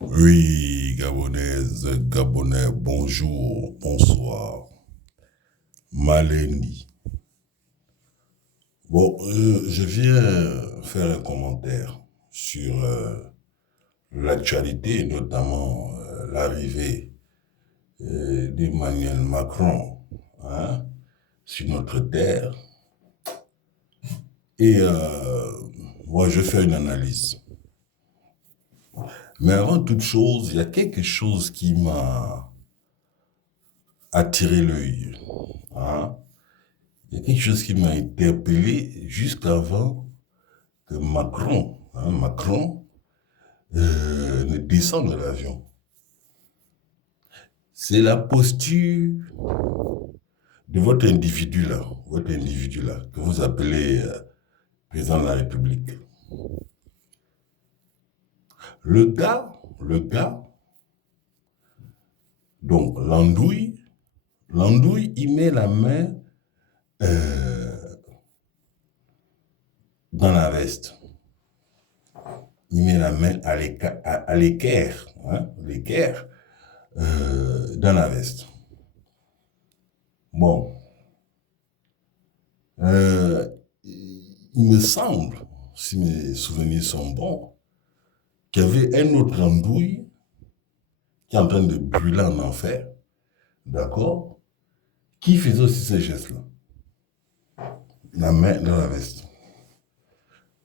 Oui, Gabonaise, Gabonais, bonjour, bonsoir, Malendi. Bon, je viens faire un commentaire sur l'actualité, notamment l'arrivée d'Emmanuel Macron, hein, sur notre terre. Et moi, je fais une analyse. Mais avant toute chose, il y a quelque chose qui m'a attiré l'œil. Hein. Il y a quelque chose qui m'a interpellé jusqu'avant que Macron ne descende de l'avion. C'est la posture de votre individu là, que vous appelez président de la République. Le gars, donc l'andouille, il met la main dans la veste. Il met la main à l'équerre, dans la veste. Bon, il me semble, si mes souvenirs sont bons, qu'il y avait un autre andouille qui est en train de brûler en enfer, d'accord, qui faisait aussi ce geste-là. La main dans la veste.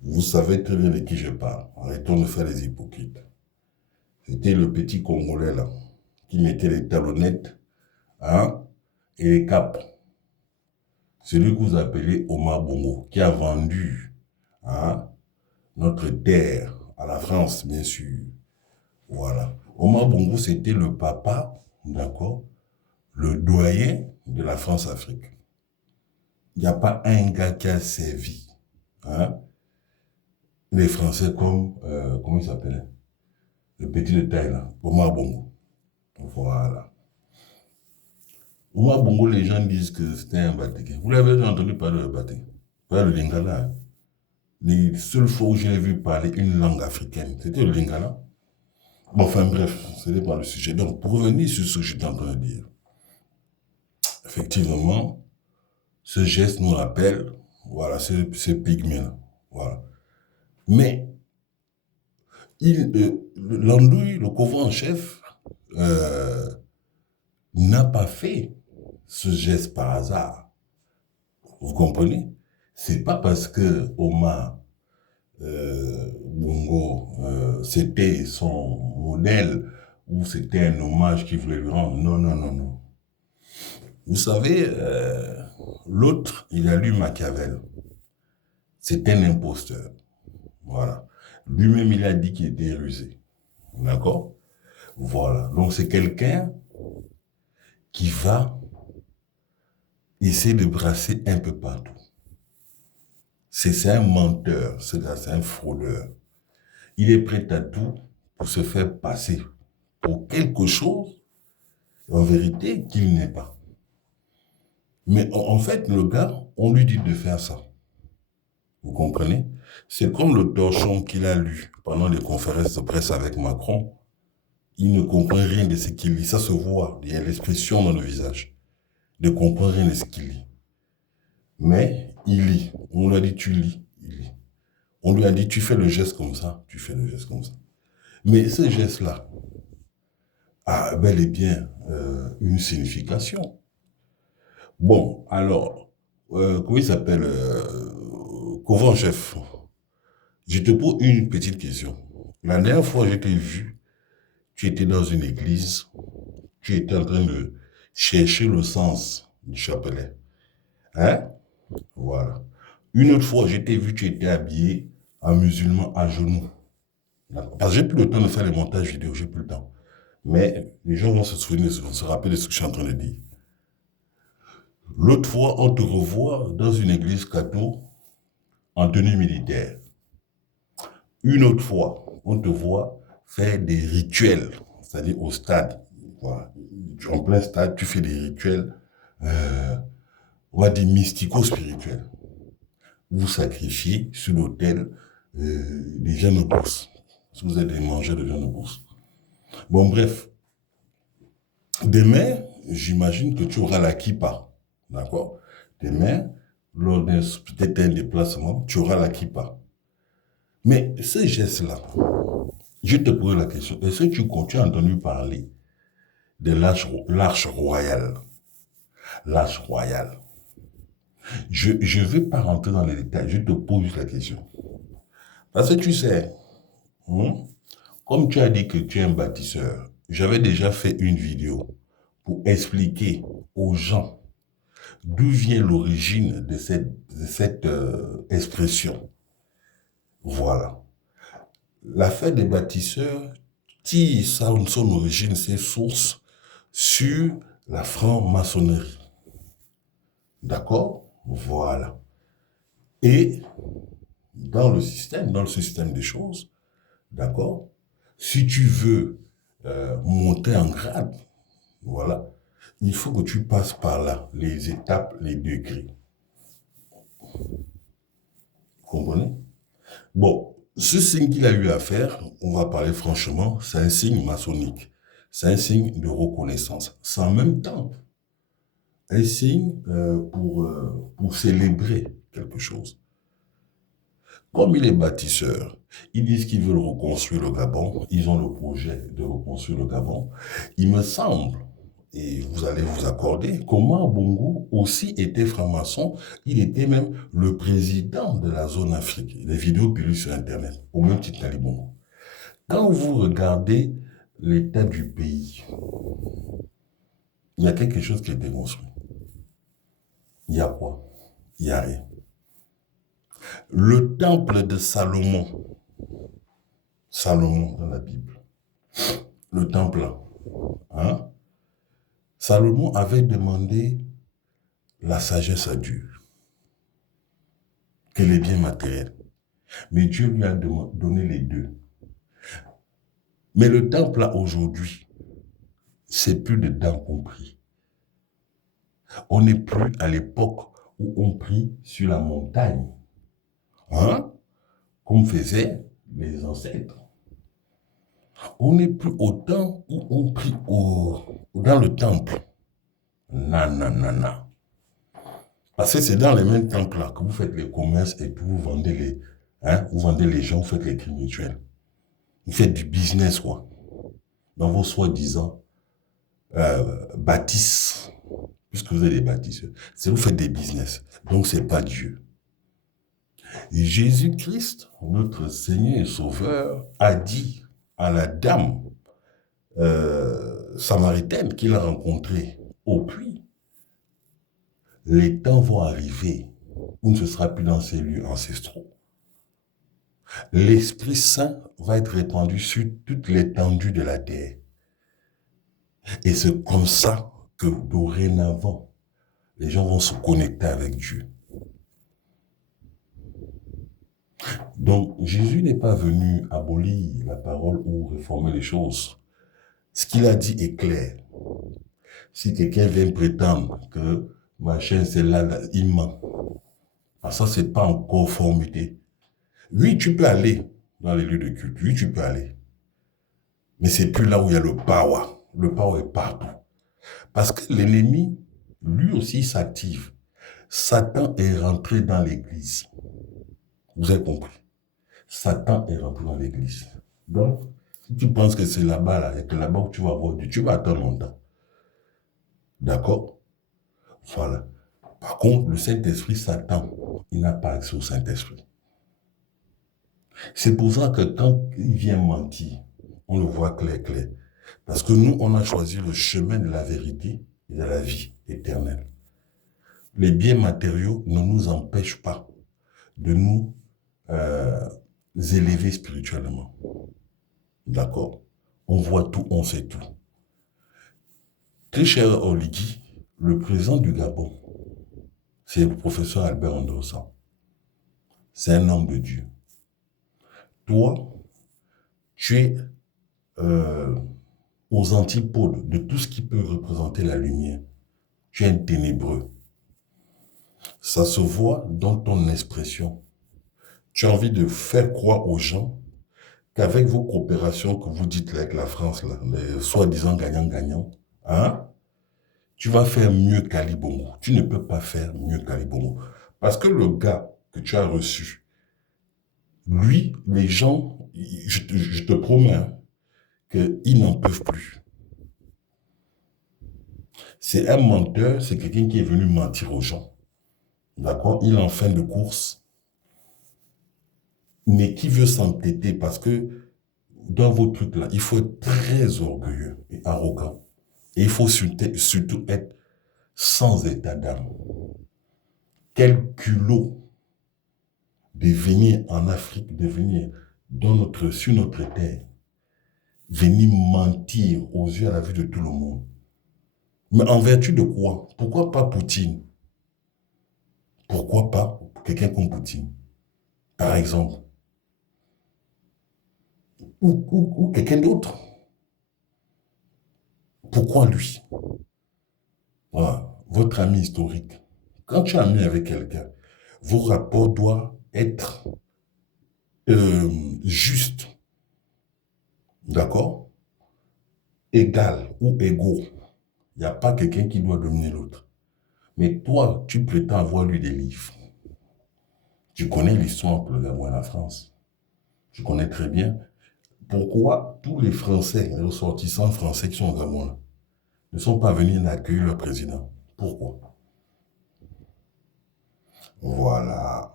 Vous savez très bien de qui je parle. Arrêtons de faire les hypocrites. C'était le petit Congolais là, qui mettait les talonnettes, hein, et les capes. Celui que vous appelez Omar Bongo, qui a vendu, hein, notre terre à la France, bien sûr. Voilà. Omar Bongo, c'était le papa, d'accord, le doyen de la France-Afrique. Il n'y a pas un gars qui a servi, hein, les Français comme, comment il s'appelait, le petit de taille là, Omar Bongo. Voilà. Omar Bongo, les gens disent que c'était un Batéké. Vous l'avez déjà entendu parler de Batéké, pas le Lingala. Hein. Les seules fois où j'ai vu parler une langue africaine, c'était le Lingala. Bon, enfin bref, ce n'est pas le sujet. Donc, pour revenir sur ce que j'étais en train de dire, effectivement, ce geste nous rappelle, voilà, ce pygmée-là. Voilà. Mais, l'andouille, le couvent en chef, n'a pas fait ce geste par hasard. Vous comprenez? C'est pas parce que Omar Bongo, c'était son modèle ou c'était un hommage qu'il voulait lui rendre. Non, non, non, non. Vous savez, l'autre, il a lu Machiavel. C'est un imposteur. Voilà. Lui-même, il a dit qu'il était rusé. D'accord? Voilà. Donc, c'est quelqu'un qui va essayer de brasser un peu partout. C'est un menteur, ce gars, c'est un fraudeur. Il est prêt à tout pour se faire passer pour quelque chose, en vérité, qu'il n'est pas. Mais en fait, le gars, on lui dit de faire ça. Vous comprenez? C'est comme le torchon qu'il a lu pendant les conférences de presse avec Macron. Il ne comprend rien de ce qu'il lit. Ça se voit. Il y a l'expression dans le visage. Il ne comprend rien de ce qu'il lit. Mais il lit. On lui a dit, tu lis. Il lit. On lui a dit, tu fais le geste comme ça. Tu fais le geste comme ça. Mais ce geste-là a bel et bien une signification. Bon, alors, comment il s'appelle Couvent-chef. Je te pose une petite question. La dernière fois que je t'ai vu, tu étais dans une église, tu étais en train de chercher le sens du chapelet. Hein? Voilà. Une autre fois, je t'ai vu, tu étais habillé en musulman à genoux. Parce que j'ai plus le temps de faire les montages vidéo, j'ai plus le temps. Mais les gens vont se souvenir, se rappeler de ce que je suis en train de dire. L'autre fois, on te revoit dans une église catho en tenue militaire. Une autre fois, on te voit faire des rituels, c'est-à-dire au stade. Voilà. En plein stade, tu fais des rituels, on va dire mystico-spirituels. Vous sacrifiez sur l'autel des gens de bourse. Si vous êtes des mangeurs de gens de bourse. Bon, bref. Demain, j'imagine que tu auras la kippa. D'accord? Demain, lors d'un peut-être un déplacement, tu auras la kippa. Mais ce geste-là, je te pose la question, est-ce que tu as entendu parler de l'arche royale? L'arche royale. Je ne vais pas rentrer dans les détails, je te pose la question. Parce que tu sais, comme tu as dit que tu es un bâtisseur, j'avais déjà fait une vidéo pour expliquer aux gens d'où vient l'origine de cette expression. Voilà. La fête des bâtisseurs tire son origine, ses sources sur la franc-maçonnerie. D'accord? Voilà. Et dans le système des choses, d'accord? Si tu veux monter en grade, voilà, il faut que tu passes par là, les étapes, les degrés. Vous comprenez? Bon, ce signe qu'il a eu à faire, on va parler franchement, c'est un signe maçonnique. C'est un signe de reconnaissance. C'est en même temps un signe pour célébrer quelque chose. Comme il est bâtisseur, ils disent qu'ils veulent reconstruire le Gabon. Ils ont le projet de reconstruire le Gabon. Il me semble, et vous allez vous accorder, qu'Omar Bongo aussi était franc-maçon. Il était même le président de la zone Afrique. Les vidéos publiées sur Internet, au même titre qu'Ali Bongo. Quand vous regardez l'état du pays, il y a quelque chose qui a été construit. Il y a quoi? Il n'y a rien. Le temple de Salomon dans la Bible, le temple là, hein? Salomon avait demandé la sagesse à Dieu, que les biens matériels. Mais Dieu lui a donné les deux. Mais le temple là aujourd'hui, c'est plus dedans qu'on prie. On n'est plus à l'époque où on prie sur la montagne, hein? Comme faisaient les ancêtres. On n'est plus au temps où on prie dans le temple. Non, non, non, non. Parce que c'est dans les mêmes temples-là que vous faites les commerces et puis vous vendez les gens, vous faites les crimes rituels. Vous faites du business, quoi. Dans vos soi-disant bâtisses. Puisque vous êtes des bâtisseurs. C'est vous faites des business. Donc, c'est pas Dieu. Et Jésus-Christ, notre Seigneur et Sauveur, a dit à la dame samaritaine qu'il a rencontrée au puits, les temps vont arriver où ne sera plus dans ces lieux ancestraux. L'Esprit Saint va être répandu sur toute l'étendue de la terre. Et c'est comme ça que dorénavant, les gens vont se connecter avec Dieu. Donc, Jésus n'est pas venu abolir la parole ou réformer les choses. Ce qu'il a dit est clair. Si quelqu'un vient prétendre que machin, c'est là, il ment. Ah, ça, c'est pas en conformité. Oui, tu peux aller dans les lieux de culte. Oui, tu peux aller. Mais c'est plus là où il y a le power. Le power est partout. Parce que l'ennemi, lui aussi, s'active. Satan est rentré dans l'église. Vous avez compris? Satan est rentré dans l'église. Donc, si tu penses que c'est là-bas, là, et que là-bas où tu vas avoir Dieu, tu vas attendre longtemps. D'accord? Voilà. Par contre, le Saint-Esprit, Satan, il n'a pas accès au Saint-Esprit. C'est pour ça que quand il vient mentir, on le voit clair. Parce que nous, on a choisi le chemin de la vérité et de la vie éternelle. Les biens matériaux ne nous empêchent pas de nous élever spirituellement. D'accord? On voit tout, on sait tout. Très cher Oligui, le président du Gabon, c'est le professeur Albert Ondrosan. C'est un homme de Dieu. Toi, tu es aux antipodes de tout ce qui peut représenter la lumière. Tu es un ténébreux. Ça se voit dans ton expression. Tu as envie de faire croire aux gens qu'avec vos coopérations que vous dites là avec la France, là, les soi-disant gagnants-gagnants, hein, tu vas faire mieux qu'Ali Bongo. Tu ne peux pas faire mieux qu'Ali Bongo. Parce que le gars que tu as reçu, lui, les gens, je te promets, hein, qu'ils n'en peuvent plus. C'est un menteur, c'est quelqu'un qui est venu mentir aux gens. D'accord? Il est en fin de course, mais qui veut s'entêter parce que dans vos trucs-là, il faut être très orgueilleux et arrogant. Et il faut surtout être sans état d'âme. Quel culot de venir en Afrique, de venir sur notre terre, venir mentir aux yeux à la vue de tout le monde. Mais en vertu de quoi? Pourquoi pas Poutine? Pourquoi pas quelqu'un comme Poutine, par exemple? Ou quelqu'un d'autre? Pourquoi lui? Voilà, votre ami historique. Quand tu es ami avec quelqu'un, vos rapports doivent être justes, d'accord? Égal ou égaux. Il n'y a pas quelqu'un qui doit dominer l'autre. Mais toi, tu prétends avoir lu des livres. Tu connais l'histoire entre le Gabon et la France. Tu connais très bien. Pourquoi tous les Français, les ressortissants français qui sont au Gabon, là, ne sont pas venus accueillir le président? Pourquoi? Voilà.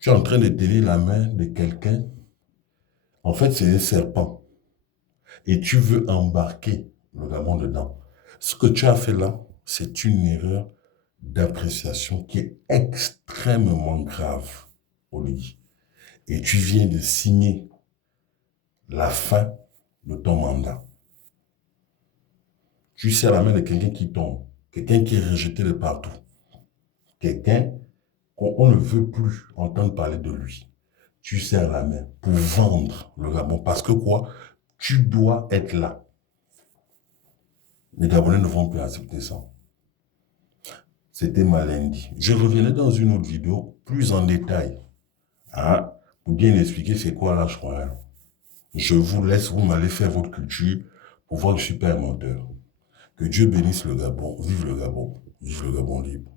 Tu es en train de tenir la main de quelqu'un. En fait, c'est un serpent. Et tu veux embarquer le Gabon dedans. Ce que tu as fait là, c'est une erreur d'appréciation qui est extrêmement grave, Oli. Et tu viens de signer la fin de ton mandat. Tu serres la main de quelqu'un qui tombe, quelqu'un qui est rejeté de partout, quelqu'un qu'on ne veut plus entendre parler de lui. Tu serres la main pour vendre le Gabon. Parce que quoi? Tu dois être là. Les Gabonais ne vont plus accepter ça. C'était ma lundi. Je reviendrai dans une autre vidéo, plus en détail, hein, pour bien expliquer c'est quoi l'âge royal. Je vous laisse, vous m'allez faire votre culture pour voir que je ne suis pas un menteur. Que Dieu bénisse le Gabon. Vive le Gabon. Vive le Gabon libre.